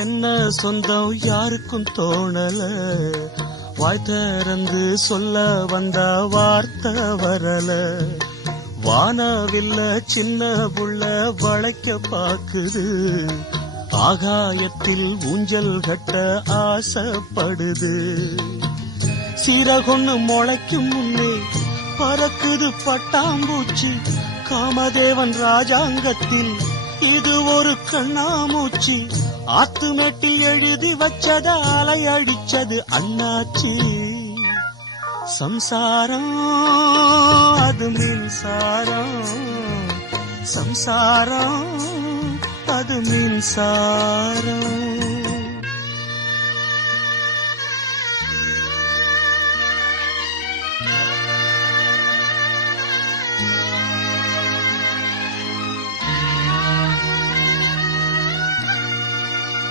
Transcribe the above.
என்ன சொந்தம் யாருக்கும் தோணல, வாய் திறந்து சொல்ல வந்த வார்த்தை வரல. வானவில்ல சின்ன புள்ள வளைக்க பாக்குது, ஆகாயத்தில் ஊஞ்சல் கட்ட ஆசைப்படுது. சீரகொன்னு முளைக்கும் முன்னே பறக்குது பட்டாம்பூச்சி, காமதேவன் ராஜாங்கத்தில் இது ஒரு கண்ணாமூச்சி. ஆத்துமேட்டில் எழுதி வச்சத அலை அடிச்சது அண்ணாச்சி. சம்சாரம் அது மின்சாரம், சம்சாரம் அது மின்சாரம்.